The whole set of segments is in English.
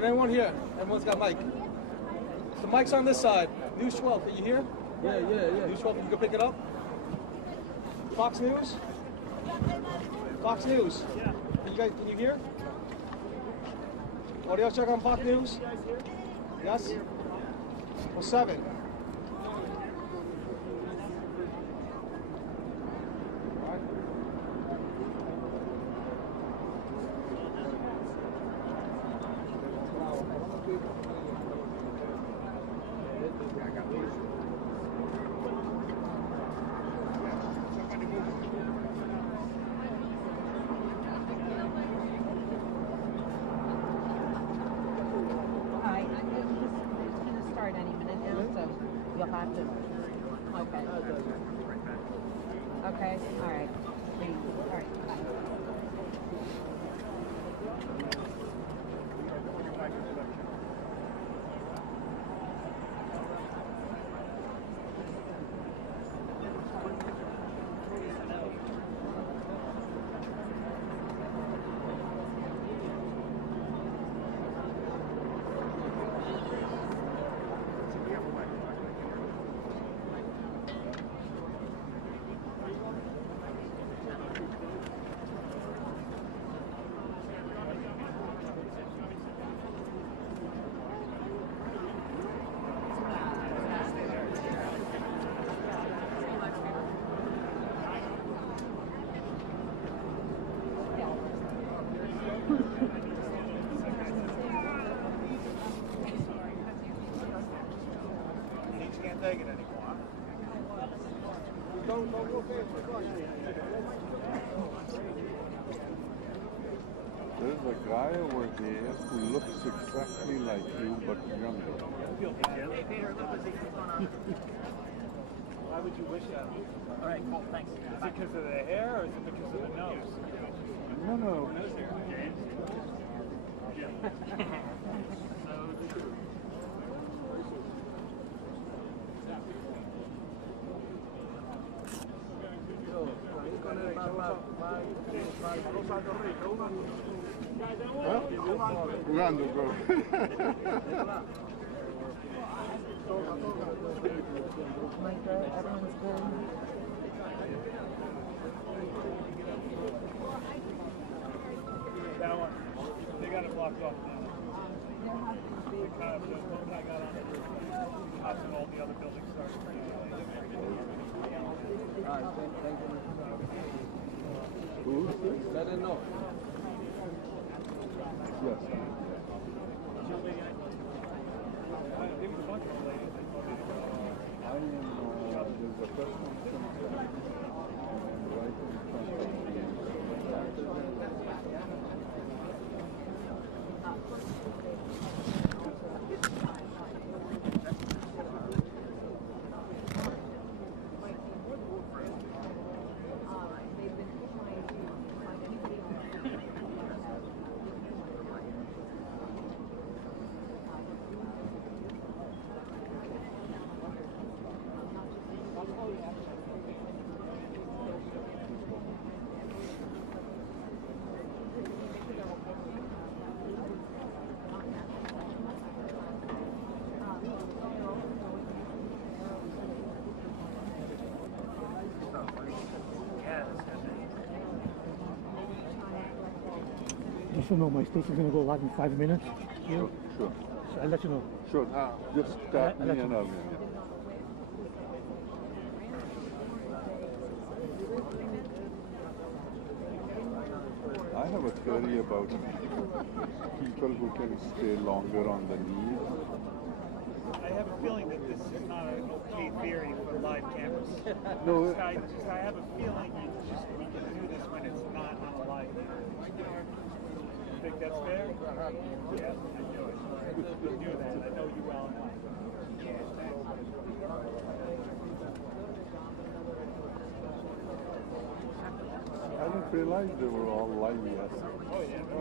Can anyone hear? Everyone's got mic. The mic's on this side. News 12, can you hear? Yeah. News 12, you can pick it up. Fox News? Fox News. Yeah. Can you hear? Audio check on Fox News? Yes? Well, 7. Okay, all right. All right, bye. Can't take it anymore. Don't go There's a guy over there who looks exactly like you but younger. Hey Peter, look, what's going on? Why would you wish that? All right, cool, thanks. Is it because of the hair or is it because of the nose? No. Nose hair. Jugando, bro. Everyone's good. That one, they got it blocked off now. The one I got on the cops and all the other buildings started. Alright, thank you. Who? Let it know. Yes. There was a bunch of ladies. I am, there's a person right in front Just so you know, my station's going to go live in 5 minutes. Sure. So I'll let you know. Sure. Just tap me and I'll be. I have a theory about people who can stay longer on the lead. I have a feeling that this is not an okay theory for live cameras. No. I have a feeling we can do this when it's not on a live camera. You think that's fair? Yeah, I do it. You do that. I know you well enough. I didn't realize they were all live yet. Oh yeah, no.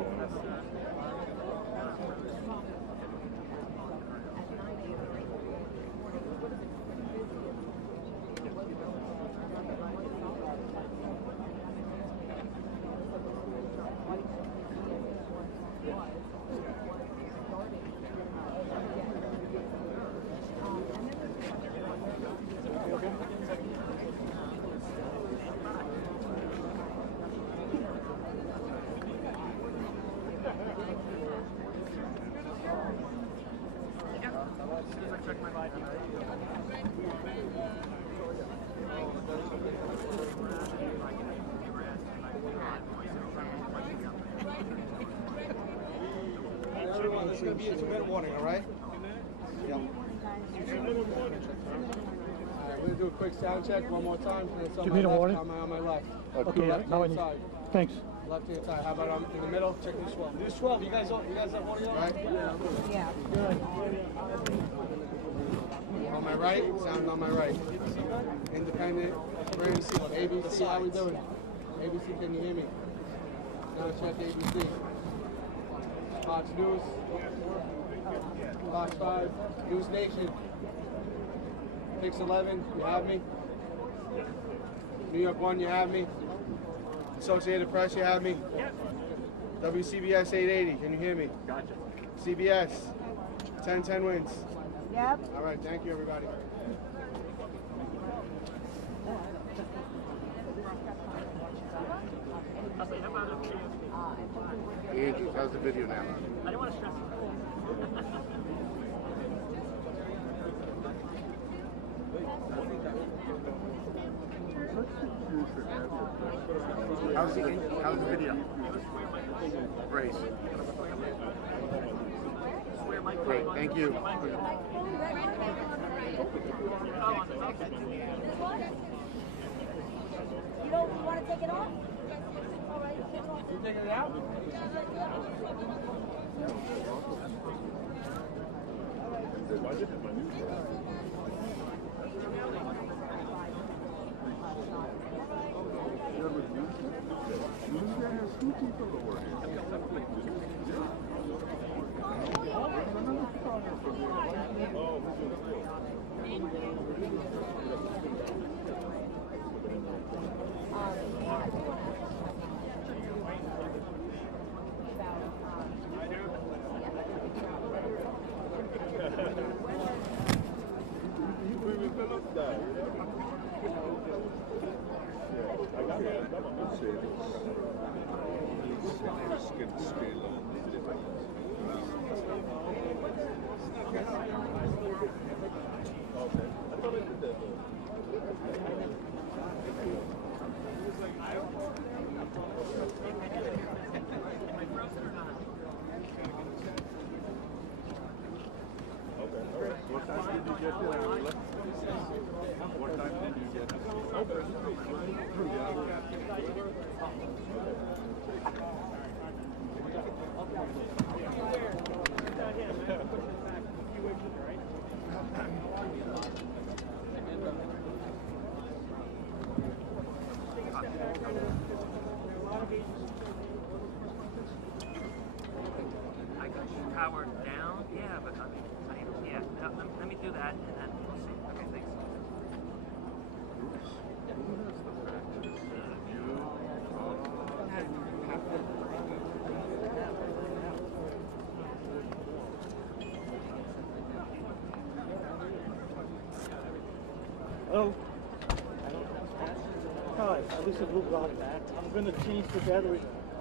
it's going to be a 2-minute warning, all right? Yeah. Alright, we're gonna do a quick sound check one more time. It's on 2 my minute left, warning? on my left. Okay, now I need. side. Thanks. Left hand side. How about in the middle? Check this one. This 12, you guys have audio? Right? Yeah. On my right, sound on my right. Independent, emergency, ABC, how we doing? ABC, can you hear me? Sound check ABC. Fox News. Fox 5. News Nation. Pix 11, you have me? New York 1, you have me? Associated Press, you have me? Yep. WCBS 880, can you hear me? Gotcha. CBS, 10-10 wins. Yep. All right, thank you, everybody. I'll say, how about it? Andrew, how's the video now? I don't want to stress you. How's the video? Great. Great, thank you. You don't want to take it off? All right. You taking it out? What time did you get there? What time did you get I could power down, yeah, but yeah, let me do that and then we'll see. Okay, thanks. Hello. Hi, this is Luke Valley. I'm going to change the battery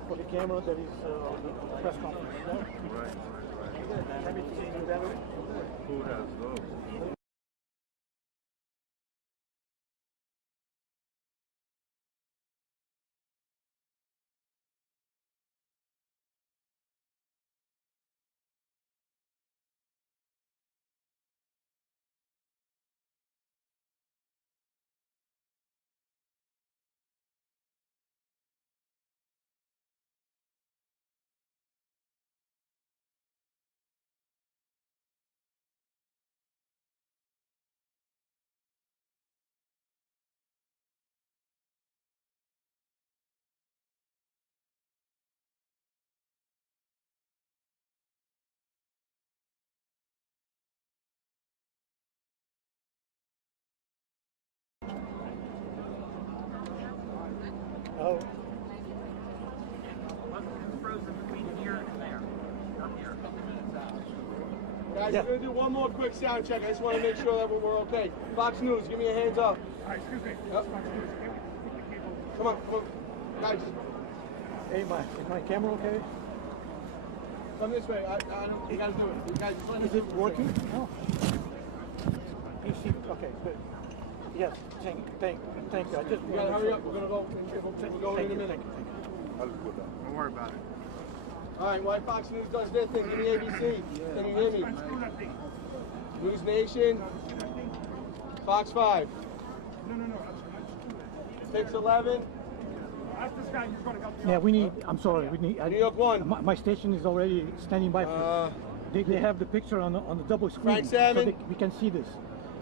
for the camera that is on the press conference. Right. Let me change the battery. Who has those? Oh, What's frozen between here and there? Up here. Guys, Yeah. we're going to do one more quick sound check. I just want to make sure that we're okay. Fox News, give me a hands up. Excuse me. Yep. Come on. Guys, hey, is my camera okay? come this way. I don't, you guys do it. You guys just let me Is it working? No. You see? Okay, good. Yes, thank you. I just You gotta hurry up. We're gonna go. We'll go in a minute. I'll go down. Don't worry about it. All right, why Fox News does this thing? Give me ABC. Can you hear me? News Nation. Fox 5. Pix 11. Yeah, we need. I'm sorry. We need. New York 1. My station is already standing by for. They have the picture on the double screen, Frank Salmon. so we can see this.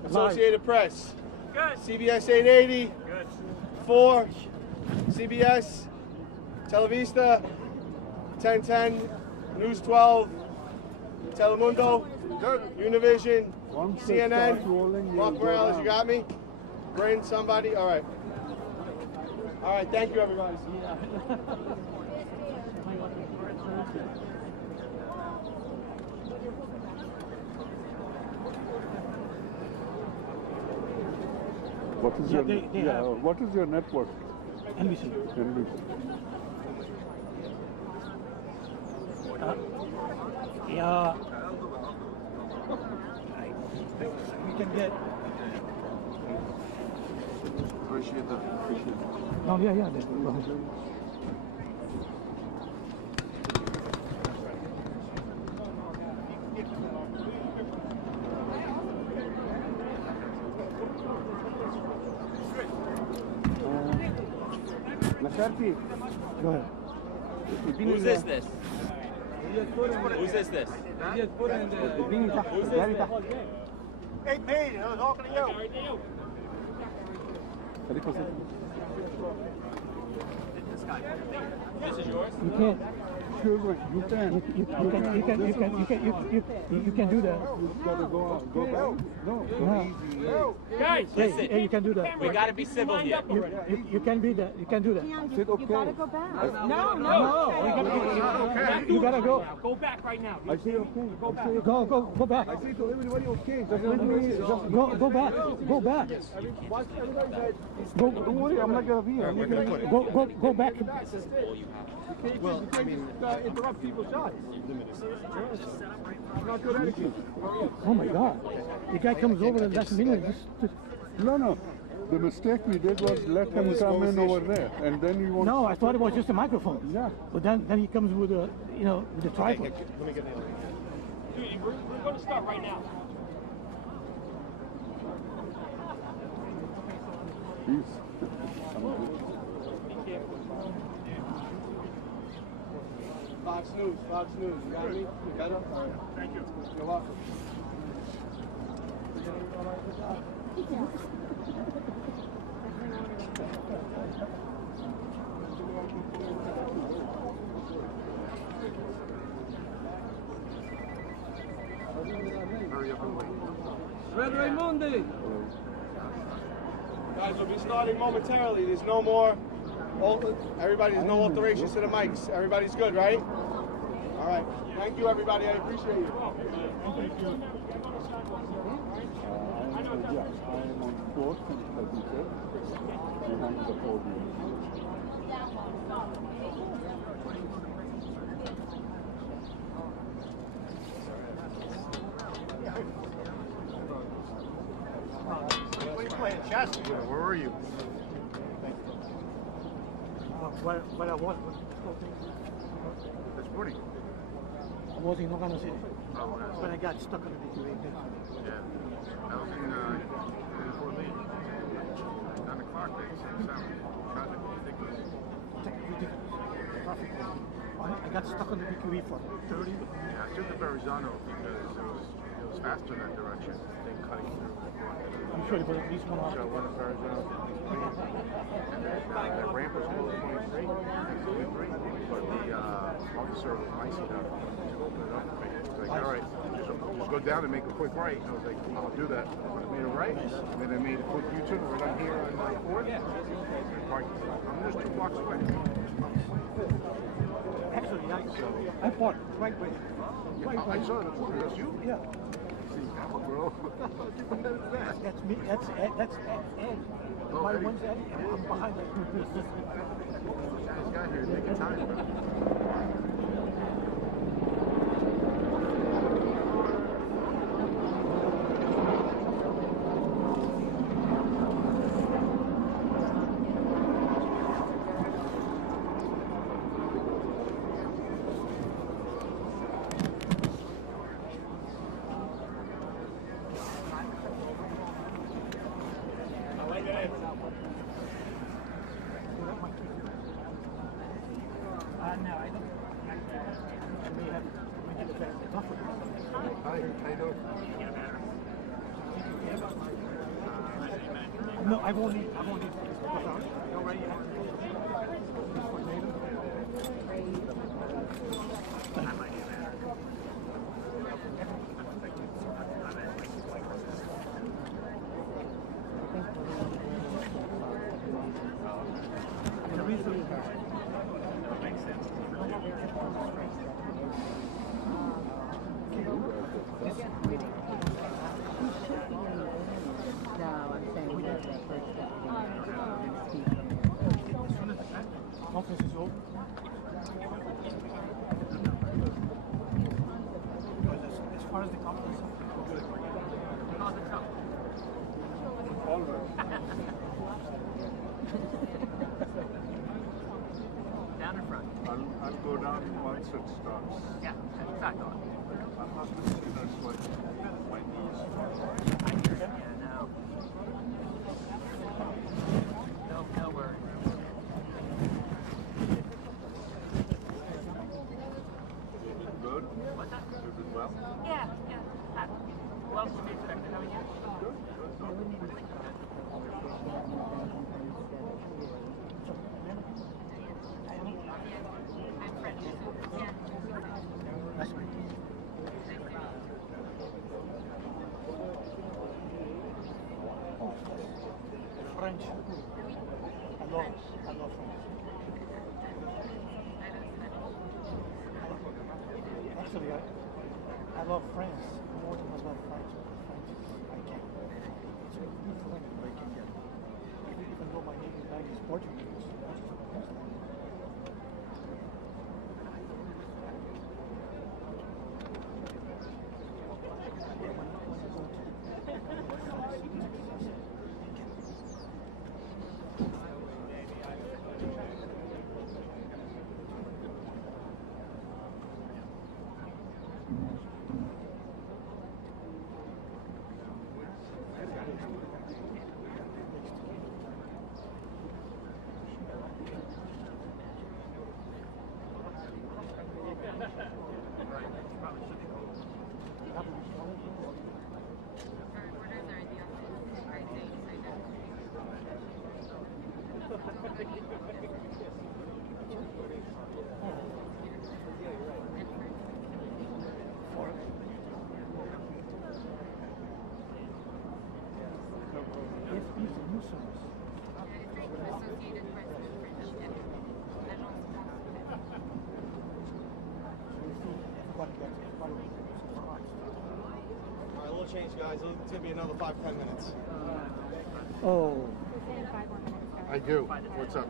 Associated Press. Good. CBS 880. Good. 4. CBS. Televista. 1010. News 12. Telemundo. Univision. CNN. Mark Morales, you got me? Brain, somebody? All right. All right, thank you, everybody. What is what is your network? NBC. NBC. Yeah. We can get. Appreciate that. Oh yeah, yeah. Go ahead. Whose is this? Whose is this? Hey, Pete, I was talking to you. This is yours? You can't. Excuse me, you can. You can do that. You gotta go back. No. Guys, listen. Hey, you can do that. We gotta be civil here. You can be that. You can do that. Sit okay. You gotta go back. You gotta go. Go back right now. I say okay. Go back. Go back. I say to everybody okay. Just Go back. Go back. Don't worry, I'm not gonna be here. Go back. Well, I mean, interrupt people's shots. Not good attitude. Oh my God! The guy comes over the last minute. No. The mistake we did was let him come in over there, and then we want. No, I thought it was just a microphone. Yeah. But then he comes with a, with the tripod. Let me get the other. Dude, we're gonna start right now. Peace. Fox News. You got me? You got it? All right. Thank you. You're welcome. Hurry up and wait. Red Raimundi. Guys, we'll be starting momentarily. There's no more. There's no alterations to the mics. Everybody's good, right? All right. Thank you, everybody. I appreciate you. I am on 4th and 35th behind the podium. What are you playing chess? Where were you? What I was. This morning. I was in Oklahoma City. But I got stuck on the BQA. Yeah. I was in Fort Lee. 9 o'clock, they said 7. Traffic was ridiculous. I got stuck on the BQE for 30. Yeah, I took the Verrazano because it was faster in that direction than cutting through. I'm sure there was at least one So I option. went to Verrazano 53, and then that ramp was closed 23, but the officer was nice enough to open it up for me. He's like, all right, just go down and make a quick right. And I was like, I'll do that. I made a right, and then I made a quick U-turn right on here on 4th. I'm just 2 blocks away. Actually, I parked right by it. I saw it. That's you? Yeah. Bro. That's me. That's Ed. My Eddie. one's Eddie. I'm behind it. This guy here is taking time, bro. I don't. And we have the buffer. Hi, how you doing? No, I won't need. Go right here. Office is open. As far as the conference. Down in front. I'll go down once it starts. Yeah, back on. I'm not going to see that's like my knees. Yeah, no. No worries. Good? What's that? You did well? Yeah. Well, to be expected. How are you? Good. I'm French. Yeah. French. I love French. Actually, I love France more than I love French. French is, I can't. It's a beautiful language, but I can't get it. Even though my native language is Portuguese, French is my first language. Alright, a little change, guys. It's gonna be another 5-10 minutes. Oh. I do. What's up?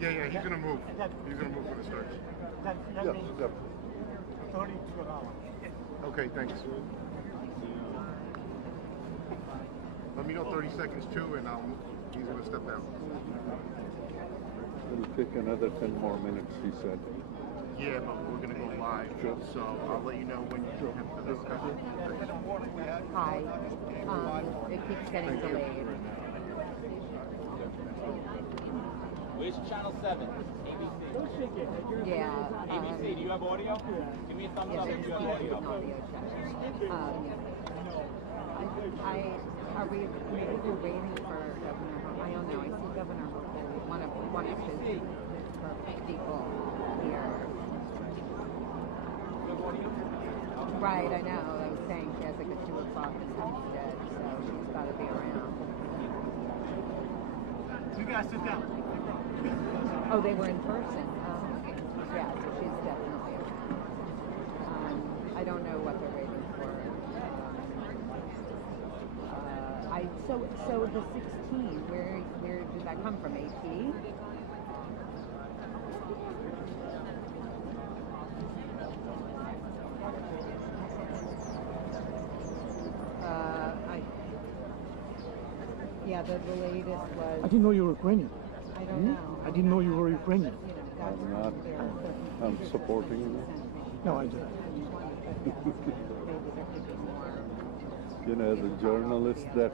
Yeah, he's gonna move. He's gonna move when it starts. That Yeah, means yeah. 30 to an hour. Okay, thanks. Let me know 30 seconds too, and he's gonna step down. It'll take another 10 more minutes, he said. Yeah, but we're gonna go live, so I'll let you know when you have for this. Hi. It keeps getting delayed. Where's channel 7? ABC. Yeah. ABC, do you have audio? Give me a thumbs up if you have audio. Are we maybe we're waiting for Governor Hochul? I don't know. I see Governor Hochul, one of his people here. Right, I know. I was saying she has like a 2 o'clock instead, so she's got to be around. You guys sit down. Oh, they were in person. Yeah, so she's definitely around. I don't know what they're waiting for. So the 16. Where did that come from? AP? Yeah, the latest was. I didn't know you were Ukrainian. I don't know. I didn't know you were Ukrainian. You know, that's I'm not. I'm supporting you. No, I didn't. You know, the journalist that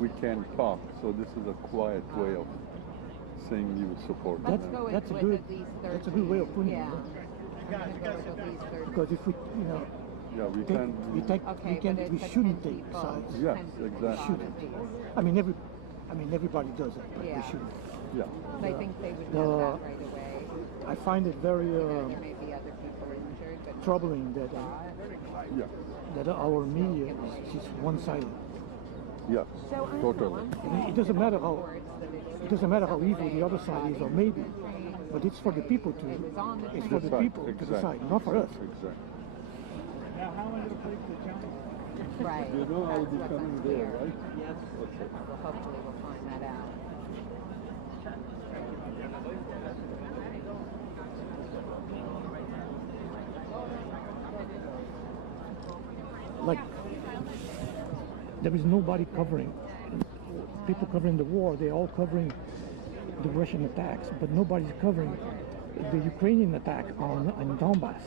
we can't talk. So this is a quiet way of saying you support Let's them. go with, That's a with good- at least 13. that's a good way of putting it, Yeah. huh? I'm gonna go with at least 13. Because if we, Yeah, we take, can. Okay, but it's we a shouldn't 10 take people. sides. Yes, 10 people exactly. shot at least. I mean, everybody does it, but Yeah. we shouldn't. Yeah. So I think they would know that right away. I find it very There may be other people injured, but troubling that Yeah. that our media is just one-sided. Yes. so I Totally. It doesn't matter how evil the other side is, or maybe, but it's for the people to Decide. to decide, not for us. Exactly. Now, how am I going to play the challenge? Right. You know I'll be That's coming what's there, unclear. right? Yes. Okay. Well, hopefully we'll find that out. Like, there is nobody covering. People covering the war, they're all covering the Russian attacks, but nobody's covering the Ukrainian attack on Donbass.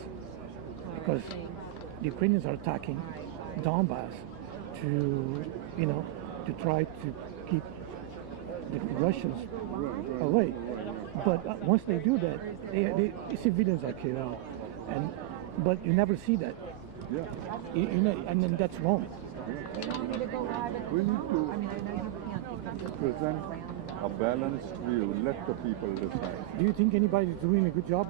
Because the Ukrainians are attacking Donbass to, to try to keep the Russians away. But once they do that, civilians are killed, but you never see that. Yeah. And then that's wrong. We need to present a balanced view. Let the people decide. Do you think anybody's doing a good job?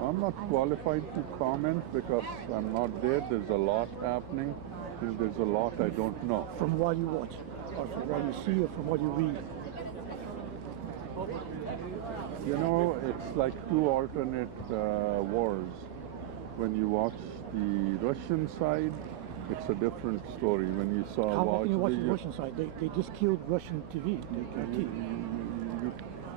I'm not qualified to comment because I'm not there. There's a lot happening, and there's a lot I don't know. From what you watch, or from what you see, or from what you read? You know, it's like two alternate wars. When you watch the Russian side, it's a different story. When you saw How can you watch the the Russian side? They just killed Russian TV.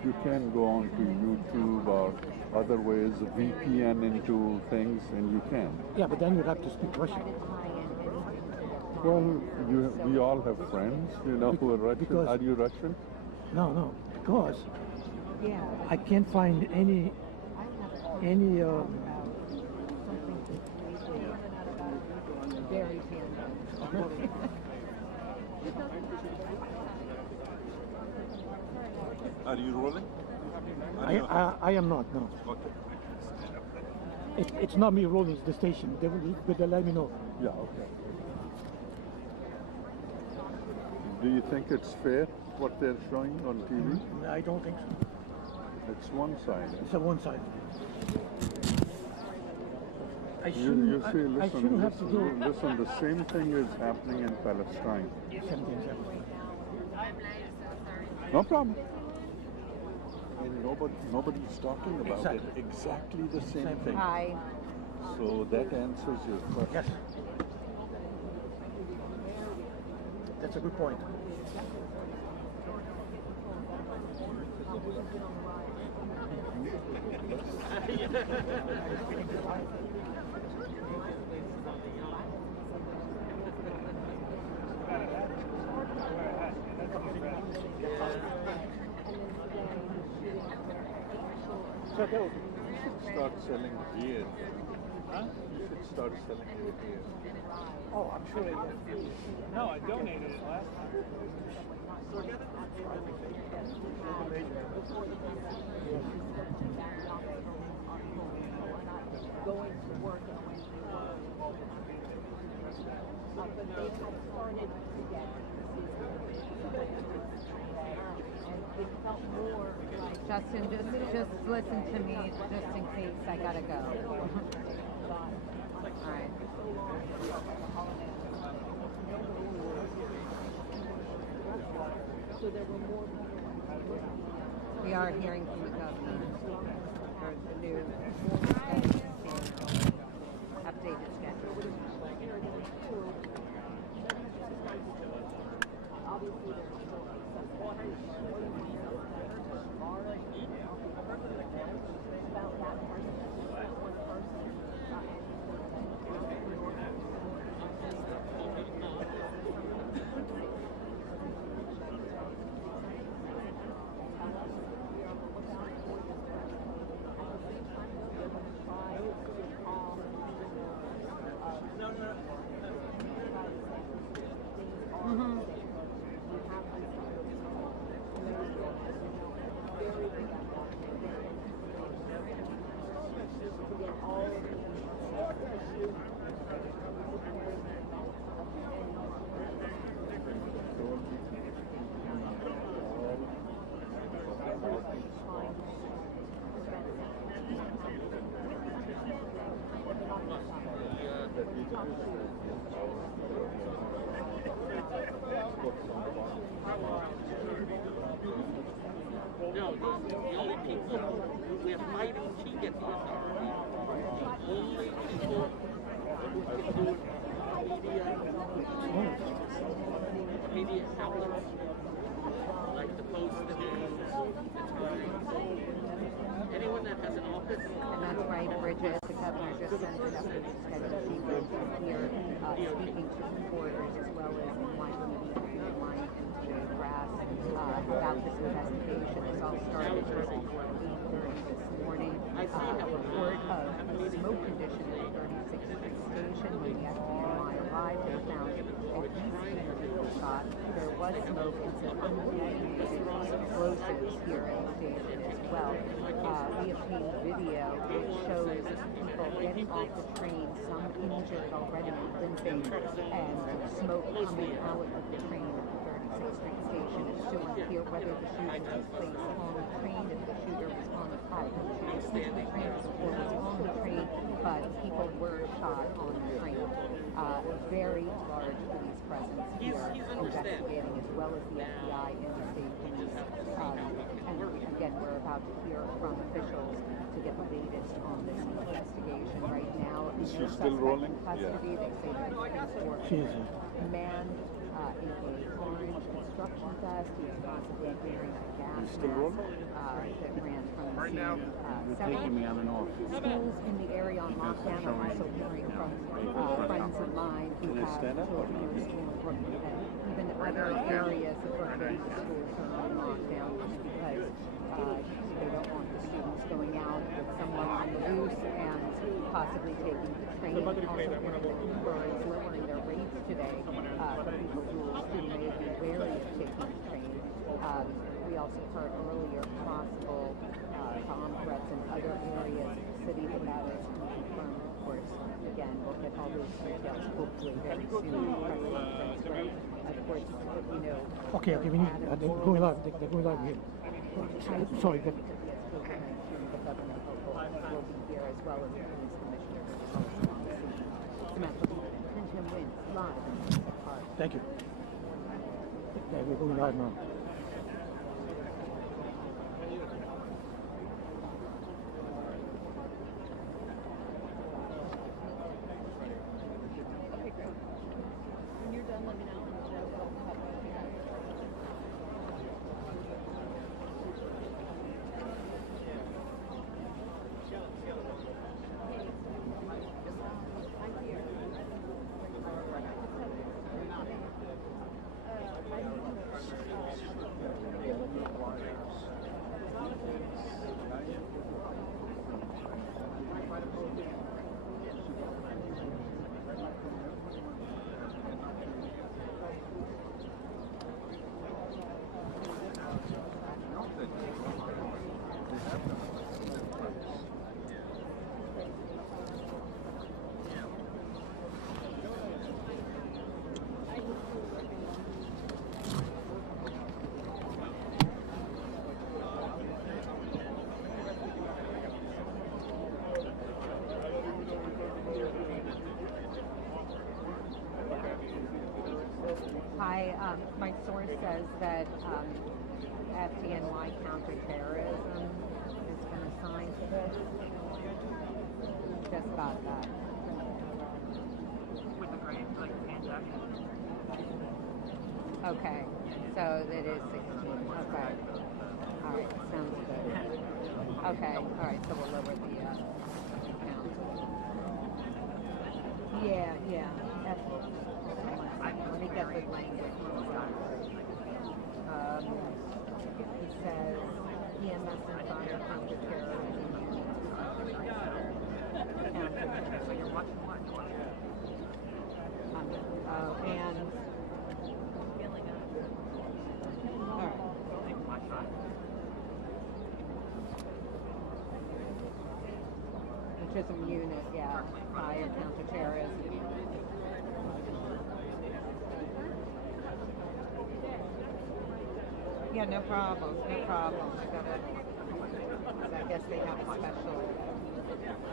you can go on to YouTube or other ways, VPN into things, and you can. Yeah, but then you have to speak Russian. Well, we all have friends, who are Russian. Because- Are you Russian? No, because I can't find any Very tangent. Are you rolling? I am not, no. It's not me rolling, it's the station. They let me know. Yeah, okay. Do you think it's fair what they're showing on TV? I don't think so. It's one-sided. It's a one side. You see, I shouldn't have to do listen, the same thing is happening in Palestine. same things happening. No problem. And nobody's talking about it. Exactly the same thing. Hi. So that answers your question. Yes. That's a good point. You should start selling beer. Huh? You should start selling your beer. Oh, I'm sure they did. No, I donated it last time. Going to work in the way they were. But they had started to get and it felt more like Justin, just listen to me, just in case I gotta go. All right. so there were more We are hearing from the governor, or the new updated schedule. No, the only people who are fighting to get the authority, the only people who can do it are media outlets, like the Post, the News, the Times, anyone that has an office. And that's right, Bridget. The governor just sent it up to the schedule. She was here speaking to reporters as well as enlightening into the grass about this investigation. This all started just before 8:30 this morning. A report of smoke conditions at 36th Street Station. When the FBI arrived, they found at least 10 people shot. There was smoke and some undetonated explosives here at the station as well. We obtained video which shows people getting off the train, some injured already and limping, and smoke coming out of the train at the 36th Street Station. It's still unclear whether the shooting took place on the train, if the shooter was on the train or was on the train, but people were shot on the train. Very large police presence here investigating, as well as the FBI and the state police. And again, we're about to hear from officials to get the latest on this investigation. Right now, no suspect in custody. They say that he's for man in a orange construction vest. He was possibly wearing a gas mask that ran from the scene. Several schools in the area on lockdown. I'm also hearing from friends of mine who have children who are school in Brooklyn, and even other areas of Brooklyn, the schools are on lockdown just because they don't want the students going out with someone on the loose and possibly taking the train. Also hearing that Uber is lowering their rates today for people who may be wary of taking the train. We also heard earlier possible bomb threats in other areas of the city, but that is confirmed, of course. Again, we'll get all those details hopefully very soon. Of course, you know. Okay, we need. They're going live. They're going live here. Sorry. The governor will be here as well as the police commissioner. Samantha, Clinton wins live in the park. Thank you. Yeah, we're going live now. When you're done, let me know. Hi, my source says that FDNY counterterrorism has been assigned to this. Just about that. With the grade, like transaction. Okay, so that is 16. Okay. All right, sounds good. Okay, all right, so we'll lower the count. Yeah. Let me get the language. He says EMS and fire counterterrorism units. So you're watching what? And all right. Which is a unit, yeah. Fire counterterrorism. Yeah, no problem. I guess they have a special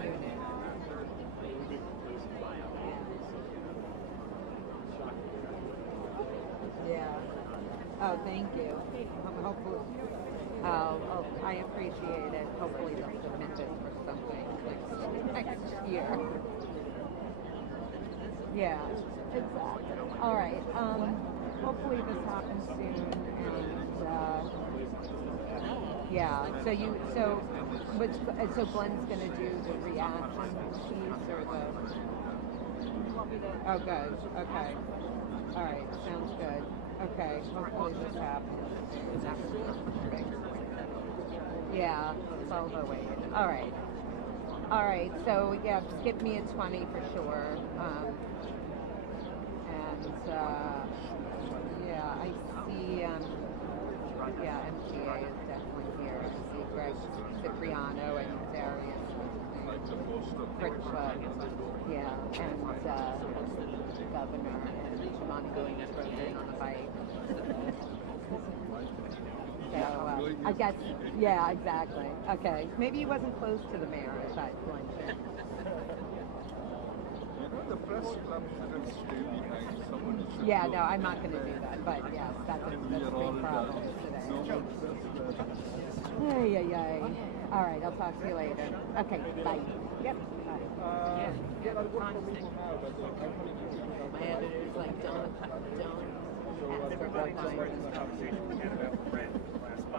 unit. Oh, thank you. Hopefully, I appreciate it. Hopefully they'll submit this for something next year. Yeah, exactly. All right. Hopefully this happens soon, and yeah. So Glenn's gonna do the reaction piece or the. Oh, good. Okay. All right. Sounds good. Okay. Hopefully this happens. Yeah. It's all the way. All right. All right. So yeah, just give me a 20 for sure. Yeah, I see. Yeah, MTA is definitely here. I see Greg Cipriano and Darius. Pritchett, yeah, and Governor and Monica just rode in on the bike. So I guess, yeah, exactly. Okay, maybe he wasn't close to the mayor at that luncheon. The press club shouldn't stay behind someone. Yeah, no, I'm not going to do that. But yes, that's a big problem today. Ay, ay, ay. All right, I'll talk to you later. Okay, bye. Yep. Bye. My editor's like, don't ask for Everybody's what just read this conversation we had about Brent the last 5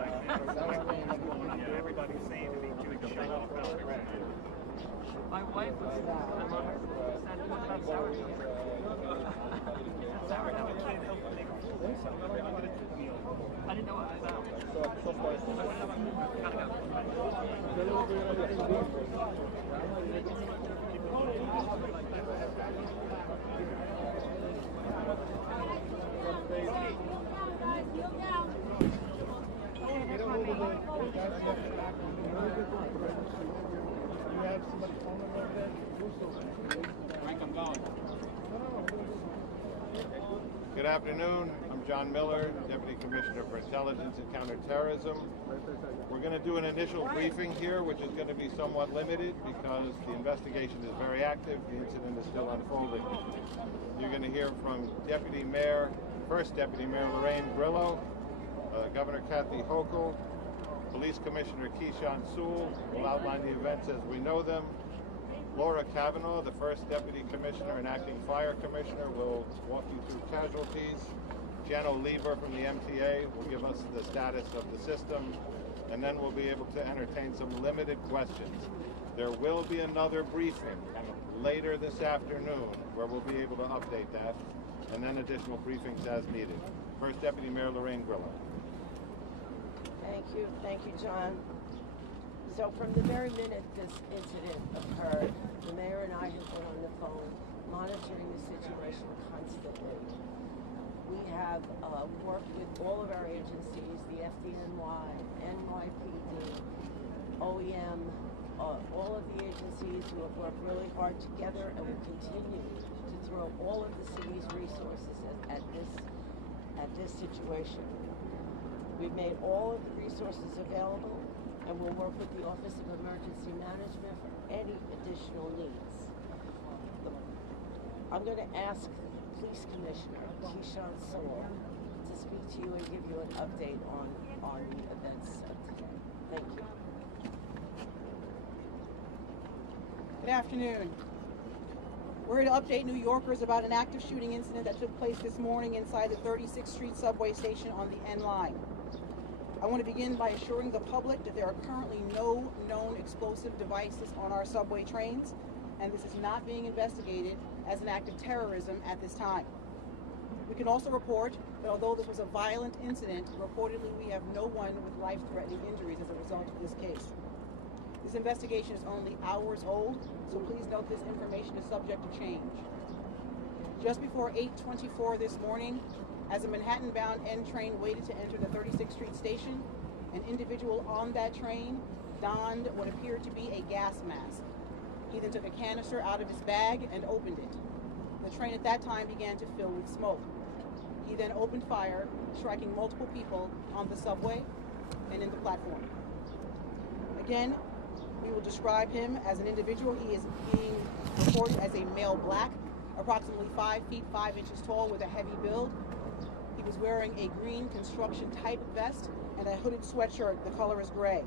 minutes. Yeah, everybody's saying to me, Jude, shut up about Brent. My wife was said, what about sourdough? Sourdough. I can't help but make a fool of myself. I'm going to do the meal. I didn't know what it was about. Good afternoon. I'm John Miller, Deputy Commissioner for Intelligence and Counterterrorism. We're going to do an initial briefing here, which is going to be somewhat limited because the investigation is very active. The incident is still unfolding. You're going to hear from First Deputy Mayor Lorraine Grillo, Governor Kathy Hochul, Police Commissioner Keyshawn Sewell will outline the events as we know them. Laura Cavanaugh, the First Deputy Commissioner and Acting Fire Commissioner, will walk you through casualties. Jen Oliver from the MTA will give us the status of the system, and then we'll be able to entertain some limited questions. There will be another briefing later this afternoon where we'll be able to update that, and then additional briefings as needed. First Deputy Mayor Lorraine Grillo. Thank you, John. So from the very minute this incident occurred, the mayor and I have been on the phone monitoring the situation constantly. We have worked with all of our agencies, the FDNY, NYPD, OEM, all of the agencies who have worked really hard together and will continue to throw all of the city's resources at this situation. We've made all of the resources available, and we'll work with the Office of Emergency Management for any additional needs. I'm going to ask Police Commissioner Keyshawn Sewell to speak to you and give you an update on the events of today. Thank you. Good afternoon. We're here to update New Yorkers about an active shooting incident that took place this morning inside the 36th Street subway station on the N line. I want to begin by assuring the public that there are currently no known explosive devices on our subway trains, and this is not being investigated as an act of terrorism at this time. We can also report that although this was a violent incident, reportedly we have no one with life-threatening injuries as a result of this case. This investigation is only hours old, so please note this information is subject to change. Just before 8:24 this morning, as a Manhattan-bound N train waited to enter the 36th Street station, an individual on that train donned what appeared to be a gas mask. He then took a canister out of his bag and opened it. The train at that time began to fill with smoke. He then opened fire, striking multiple people on the subway and in the platform. Again, we will describe him as an individual. He is being reported as a male black, approximately 5 feet 5 inches tall with a heavy build. He was wearing a green construction type vest and a hooded sweatshirt. The color is gray.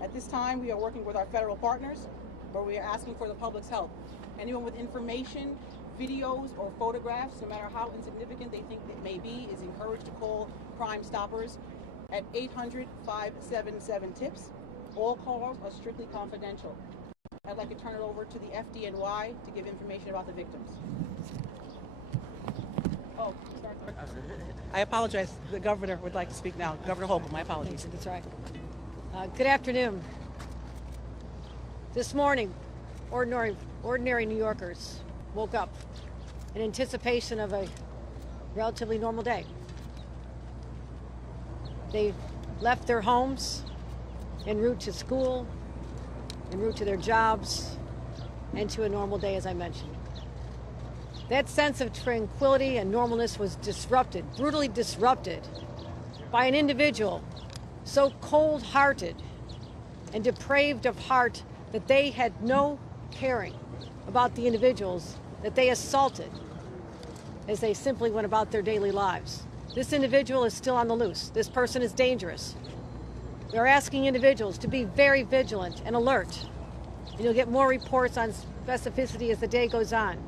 At this time, we are working with our federal partners, but we are asking for the public's help. Anyone with information, videos, or photographs, no matter how insignificant they think it may be, is encouraged to call Crime Stoppers at 800-577-TIPS. All calls are strictly confidential. I'd like to turn it over to the FDNY to give information about the victims. Oh, sorry. I apologize. The governor would like to speak now. Governor Hochul, my apologies. That's right. Good afternoon. This morning, ordinary New Yorkers woke up in anticipation of a relatively normal day. They left their homes en route to school, en route to their jobs, and to a normal day, as I mentioned. That sense of tranquility and normalness was disrupted, brutally disrupted, by an individual so cold-hearted and depraved of heart that they had no caring about the individuals that they assaulted as they simply went about their daily lives. This individual is still on the loose. This person is dangerous. We are asking individuals to be very vigilant and alert. And you'll get more reports on specificity as the day goes on.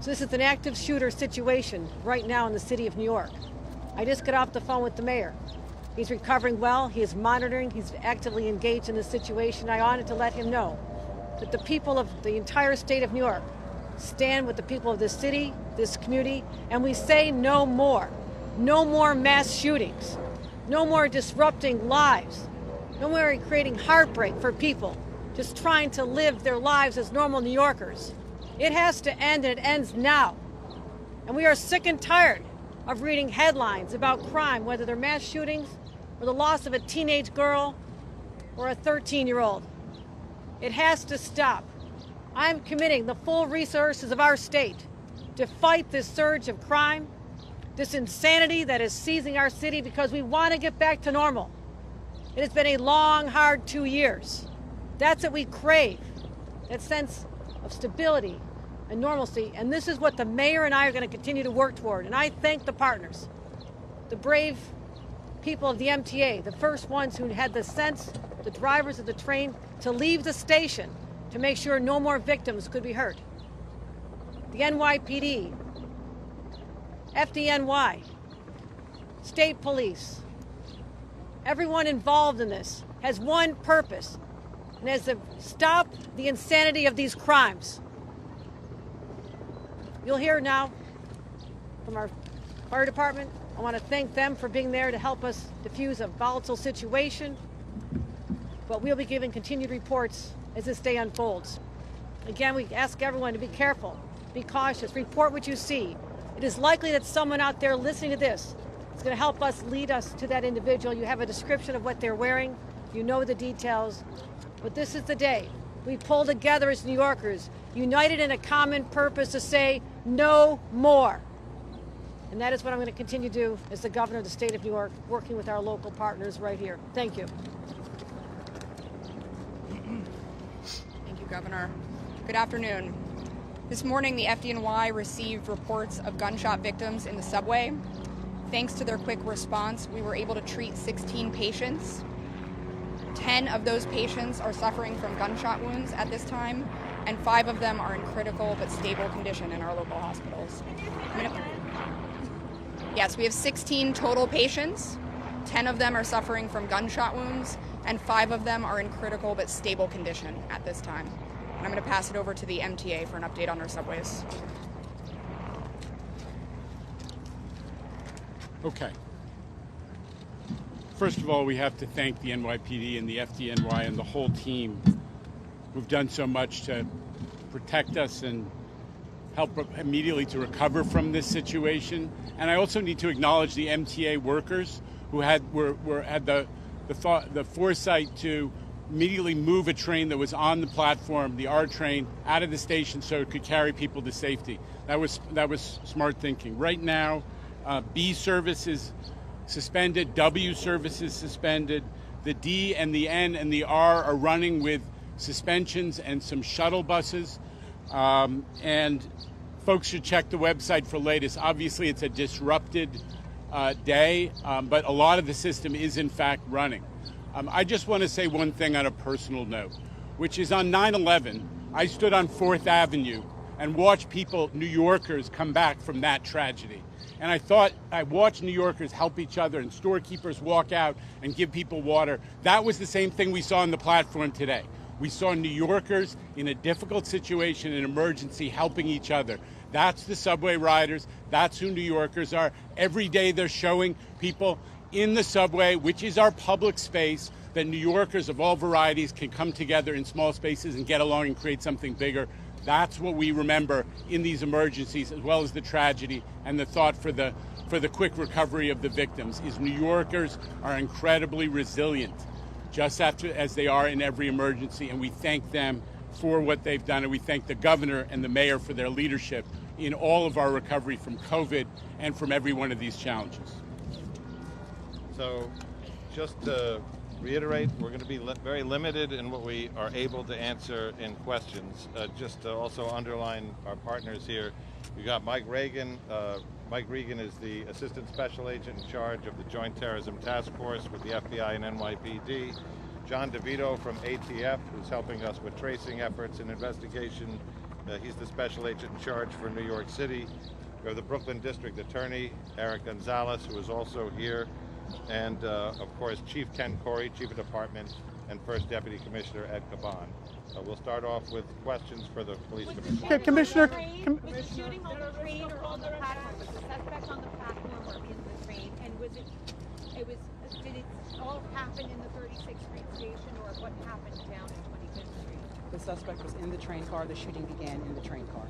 So this is an active shooter situation right now in the city of New York. I just got off the phone with the mayor. He's recovering well. He is monitoring. He's actively engaged in this situation. I wanted to let him know that the people of the entire state of New York stand with the people of this city, this community, and we say no more. No more mass shootings. No more disrupting lives. No more creating heartbreak for people just trying to live their lives as normal New Yorkers. It has to end, and it ends now. And we are sick and tired of reading headlines about crime, whether they're mass shootings or the loss of a teenage girl or a 13-year-old. It has to stop. I'm committing the full resources of our state to fight this surge of crime, this insanity that is seizing our city, because we want to get back to normal. It has been a long, hard 2 years. That's what we crave, that sense of stability and normalcy. And this is what the mayor and I are going to continue to work toward. And I thank the partners, the brave people of the MTA, the first ones who had the sense, the drivers of the train, to leave the station to make sure no more victims could be hurt. The NYPD, FDNY, state police, everyone involved in this has one purpose, and is to stop the insanity of these crimes. You'll hear now from our fire department. I want to thank them for being there to help us diffuse a volatile situation, but we'll be giving continued reports as this day unfolds. Again, we ask everyone to be careful, be cautious, report what you see. It is likely that someone out there listening to this is going to help us lead us to that individual. You have a description of what they're wearing. You know the details. But this is the day we pull together as New Yorkers, united in a common purpose to say no more. And that is what I'm going to continue to do as the governor of the state of New York, working with our local partners right here. Thank you. Thank you, Governor. Good afternoon. This morning, the FDNY received reports of gunshot victims in the subway. Thanks to their quick response, we were able to treat 16 patients. 10 of those patients are suffering from gunshot wounds at this time, and 5 of them are in critical but stable condition in our local hospitals. Yes, we have 16 total patients. 10 of them are suffering from gunshot wounds, and 5 of them are in critical but stable condition at this time. And I'm going to pass it over to the MTA for an update on our subways. Okay. First of all, we have to thank the NYPD and the FDNY and the whole team who've done so much to protect us and help immediately to recover from this situation. And I also need to acknowledge the MTA workers who had the foresight to immediately move a train that was on the platform, the R train, out of the station so it could carry people to safety. That was smart thinking. Right now, B service is suspended, W service is suspended. The D and the N and the R are running with suspensions and some shuttle buses. And folks should check the website for latest. Obviously, it's a disrupted day, but a lot of the system is in fact running. I just want to say one thing on a personal note, which is on 9/11, I stood on 4th Avenue and watched people, New Yorkers, come back from that tragedy. And I watched New Yorkers help each other and storekeepers walk out and give people water. That was the same thing we saw on the platform today. We saw New Yorkers in a difficult situation, an emergency, helping each other. That's the subway riders. That's who New Yorkers are. Every day they're showing people in the subway, which is our public space, that New Yorkers of all varieties can come together in small spaces and get along and create something bigger. That's what we remember in these emergencies, as well as the tragedy and the thought for the quick recovery of the victims, is New Yorkers are incredibly resilient, just as they are in every emergency, and we thank them for what they've done, and we thank the governor and the mayor for their leadership in all of our recovery from COVID and from every one of these challenges. So just to reiterate, we're going to be very limited in what we are able to answer in questions. Just to also underline our partners here, we got Mike Regan. Mike Regan is the Assistant Special Agent in charge of the Joint Terrorism Task Force with the FBI and NYPD. John DeVito from ATF, who's helping us with tracing efforts and investigation. He's the Special Agent in charge for New York City. We have the Brooklyn District Attorney, Eric Gonzalez, who is also here. And of course, Chief Ken Corey, Chief of Department, and First Deputy Commissioner Ed Caban. We'll start off with questions for the police commissioner. Commissioner, was the shooting on the train or on the platform? Was the suspect on the platform or in the train? And did it all happen in the 36th Street station, or what happened down in 25th Street? The suspect was in the train car. The shooting began in the train car.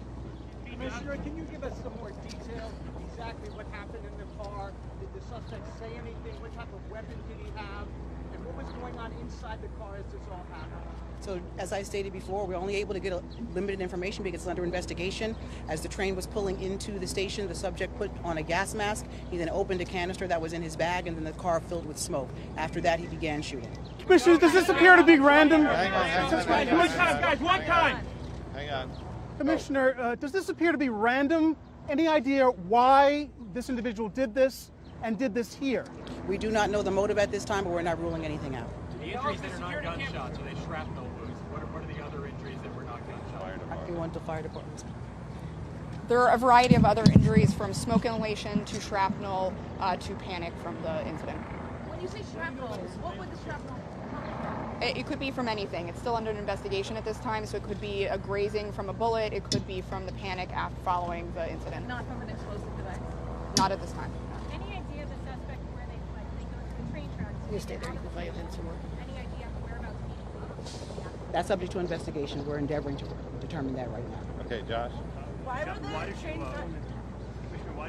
Commissioner, can you give us some more detail? Exactly what happened in the car? Did the suspect say anything? What type of weapon did he have? And what was going on inside the car as this all happened? So, as I stated before, we're only able to get limited information because it's under investigation. As the train was pulling into the station, the subject put on a gas mask. He then opened a canister that was in his bag, and then the car filled with smoke. After that, he began shooting. Commissioner, does this appear to be random? Hang on. One time. Hang on. Commissioner, does this appear to be random? Any idea why this individual did this and did this here? We do not know the motive at this time, but we're not ruling anything out. The injuries that are not gunshots, are they shrapnel wounds? What are the other injuries that were not gunshots? We want the fire department. There are a variety of other injuries, from smoke inhalation to shrapnel to panic from the incident. When you say shrapnel, what would the shrapnel come from? It could be from anything. It's still under investigation at this time, so it could be a grazing from a bullet. It could be from the panic following the incident. Not from an explosive device? Not at this time. Any idea the suspect where they go to the train tracks? You stay there, you can play with some more. Any idea whereabouts? That's subject to investigation. We're endeavoring to determine that right now. Okay, Josh. Why do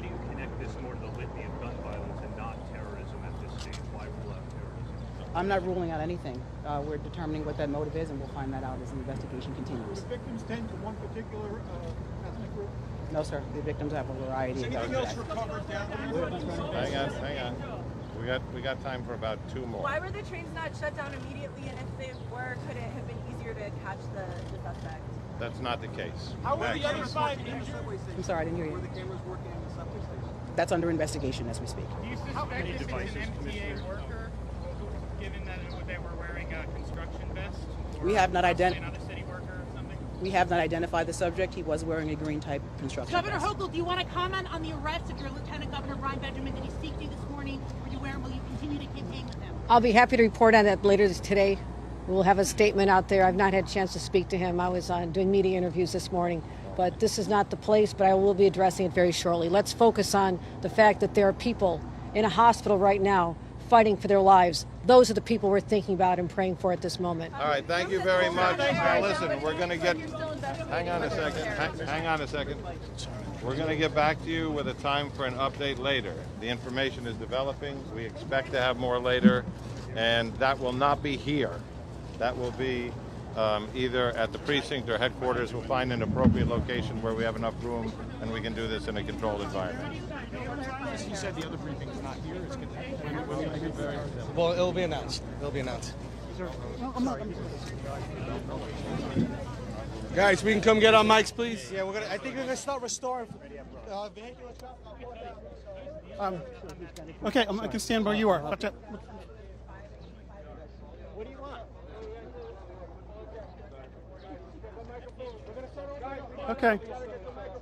you connect this more to the litany of gun violence and not terrorism at this stage? Why rule out terrorism? I'm not ruling out anything. We're determining what that motive is, and we'll find that out as the investigation continues. The victims tend to one particular ethnic group? No, sir. The victims have a variety of Anything else recovered down there? Hang on. We got time for about two more. Why were the trains not shut down immediately, and if they were, could it have been easier to catch the suspect? That's not the case. How were the other five injured? I'm sorry, I didn't hear you. Were the cameras working in the subway station? That's under investigation as we speak. Do you suspect this is an MTA worker, given that they were wearing a construction vest? We have not Another city worker or something? We have not identified the subject. He was wearing a green type construction Governor vest. Hochul, do you want to comment on the arrest of your Lieutenant Governor Brian Benjamin? Did he speak to you this morning? Were you aware, and will you continue to campaign with him? I'll be happy to report on that later today. We'll have a statement out there. I've not had a chance to speak to him. I was doing media interviews this morning, but this is not the place, but I will be addressing it very shortly. Let's focus on the fact that there are people in a hospital right now fighting for their lives. Those are the people we're thinking about and praying for at this moment. All right, thank you very much. Now listen, we're going to get... Hang on a second. We're going to get back to you with a time for an update later. The information is developing. We expect to have more later, and that will not be here. That will be either at the precinct or headquarters. We'll find an appropriate location where we have enough room and we can do this in a controlled environment. You said the other briefing's not here. Well, it'll be announced. Guys, we can come get our mics, please. Yeah, I think we're gonna start restoring vehicular traffic. Okay, I can stand where you are. Watch out. What do you want? Okay.